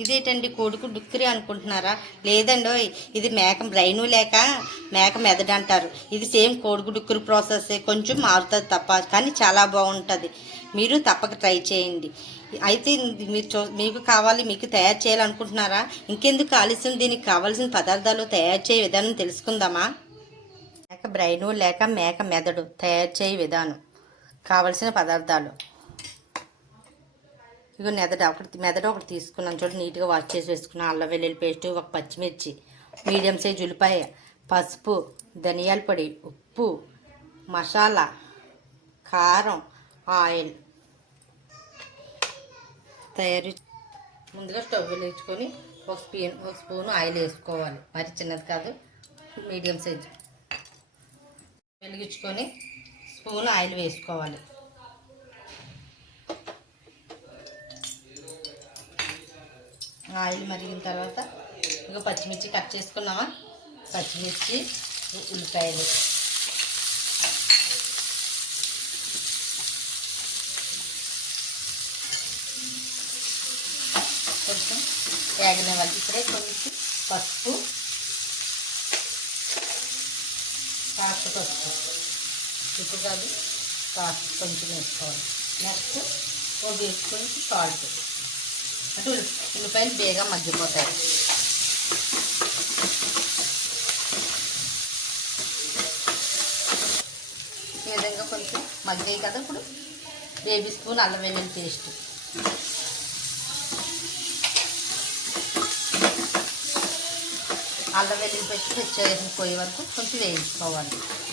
ఇదేంటండి కొడుకు డుక్కిరి అనుకుంటున్నారా? లేదండి ఇది మేక బ్రెయిన్ లేక మేక మెదడు అంటారు. ఇది సేమ్ కోడుకు డుక్కురు ప్రాసెస్ కొంచెం మారుతుంది తప్ప కానీ చాలా బాగుంటుంది. మీరు తప్పక ట్రై చేయండి. అయితే మీరు చూ మీకు కావాలి మీకు తయారు చేయాలనుకుంటున్నారా? ఇంకెందుకు ఆలస్యం? దీనికి కావాల్సిన పదార్థాలు తయారు చేయ విధానం తెలుసుకుందామా? మేక బ్రెయిన్ లేక మేక మెదడు తయారు చేయ విధానం. కావలసిన పదార్థాలు. ఇగో మెదడు ఒకటి మెదడు ఒకటి తీసుకున్నాను చూడండి నీట్గా వాష్ చేసి వేసుకున్నాను అల్లం వెల్లుల్లి పేస్ట్ ఒక పచ్చిమిర్చి మీడియం సైజ్ ఉల్లిపాయ పసుపు ధనియాల పొడి ఉప్పు మసాలా కారం ఆయిల్ తయారు ముందుగా స్టవ్ వెలిగించుకొని ఒక స్పూన్ ఒక స్పూన్ ఆయిల్ వేసుకోవాలి. మరి చిన్నది కాదు మీడియం సైజ్. వెలిగించుకొని స్పూన్ ఆయిల్ వేసుకోవాలి. ఆయిల్ మరిగిన తర్వాత ఇక పచ్చిమిర్చి కట్ చేసుకున్నామా? పచ్చిమిర్చి ఉల్లిపాయలు. కొంచెం వేగనివ్వాలి ఇప్పుడే కొంచెం పసుపు కాస్త పసుపు. ఉప్పు కాదు కాస్త కొంచెం వేసుకోవాలి. నెక్స్ట్ ఒక వేసుకొని సాల్ట్. ఉల్లిపాయలు బేగా మగ్గిపోతాయి. ఈ విధంగా కొంచెం మగ్గాయి కదా ఇప్పుడు. బేబీ స్పూన్ అల్లం వెల్లుల్లి పేస్ట్. అల్లం వెల్లుల్లి పేస్ట్ తెచ్చేసి పోయే వరకు కొంచెం వేయించుకోవాలి.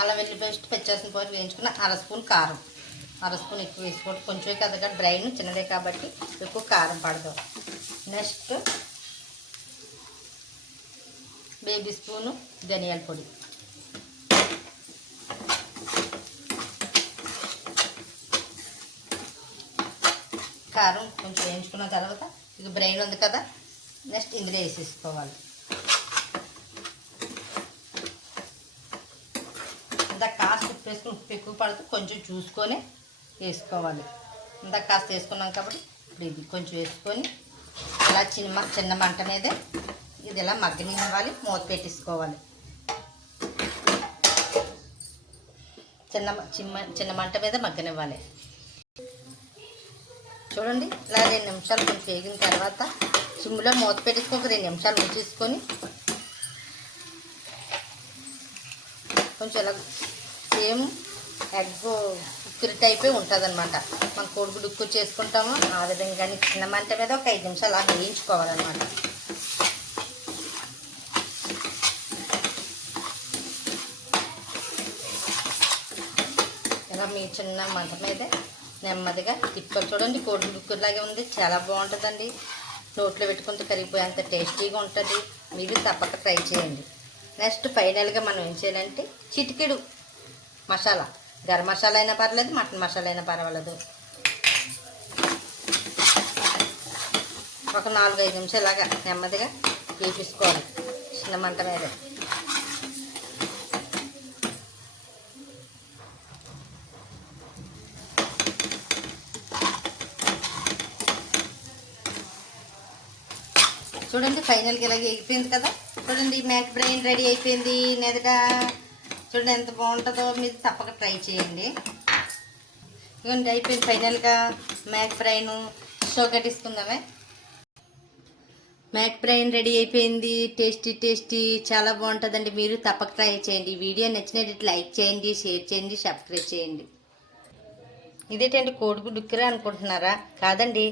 అలా వెల్లుల్లి పేస్ట్ పెచ్చేసిన పోయి వేయించుకున్న అర స్పూన్ కారం. అర స్పూన్ ఎక్కువ వేసుకోవడం కొంచెం కదా డ్రైన్ బ్రైన్ చిన్నదే కాబట్టి ఎక్కువ కారం పడదు. నెక్స్ట్ బేబీ స్పూను ధనియాల పొడి. కారం కొంచెం వేయించుకున్న తర్వాత ఇక బ్రెయిన్ ఉంది కదా నెక్స్ట్ ఇందులో వేసేసుకోవాలి ఇందాక కాస్త ఉప్పు వేసుకుని ఉప్పు ఎక్కువ పడుతూ కొంచెం చూసుకొని వేసుకోవాలి. ఇందాక కాస్త వేసుకున్నాం కాబట్టి ఇప్పుడు ఇది కొంచెం వేసుకొని ఇలా చిన్న చిన్న మంట మీదే ఇది ఇలా మగ్గనివ్వాలి మూత పెట్టేసుకోవాలి. చిన్న చిన్న చిన్న మంట మీద మగ్గనివ్వాలి. చూడండి ఇలా రెండు నిమిషాలు కొంచెం వేగిన తర్వాత సిమ్లో మూత పెట్టేసుకొని రెండు నిమిషాలు ఉంచేసుకొని కొంచెం ఇలా సేమ్ ఎగ్ ఉక్కిరి టైపే ఉంటుంది అనమాట మనం కొడుకు ఉక్కు చేసుకుంటాము ఆ విధంగా చిన్న మంట మీద ఒక ఐదు నిమిషాలు అలా వేయించుకోవాలన్నమాట. ఇలా మీ చిన్న మంట మీదే నెమ్మదిగా తిప్పలు చూడండి. కోడి డుక్కులాగే ఉంది చాలా బాగుంటుందండి. నోట్లో పెట్టుకుంటే కరిగిపోయేంత టేస్టీగా ఉంటుంది. మీరు తప్పక ట్రై చేయండి. నెక్స్ట్ ఫైనల్గా మనం ఏం చేయాలంటే చిటికెడు మసాలా. గరం మసాలా అయినా పర్వాలేదు మటన్ మసాలా అయినా పర్వాలేదు. ఒక నాలుగు ఐదు నిమిషాలు ఇలాగా నెమ్మదిగా వేపించుకోవాలి చిన్న మంట మీద. చూడండి ఫైనల్గా ఇలాగ ఎగిపోయింది కదా. చూడండి మ్యాక్ బ్రెయిన్ రెడీ అయిపోయింది నెదట చూడండి ఎంత బాగుంటుందో మీరు తప్పక ట్రై చేయండి. ఇవ్వండి అయిపోయింది ఫైనల్గా మ్యాక్ ఫ్రైను షో కట్టించుకుందామే మ్యాక్ బ్రైన్ రెడీ అయిపోయింది. టేస్టీ టేస్టీ చాలా బాగుంటుందండి. మీరు తప్పక ట్రై చేయండి. వీడియో నచ్చినట్టు లైక్ చేయండి షేర్ చేయండి సబ్స్క్రైబ్ చేయండి. ఇదేంటండి కోడిగు డుక్కిరా అనుకుంటున్నారా? కాదండి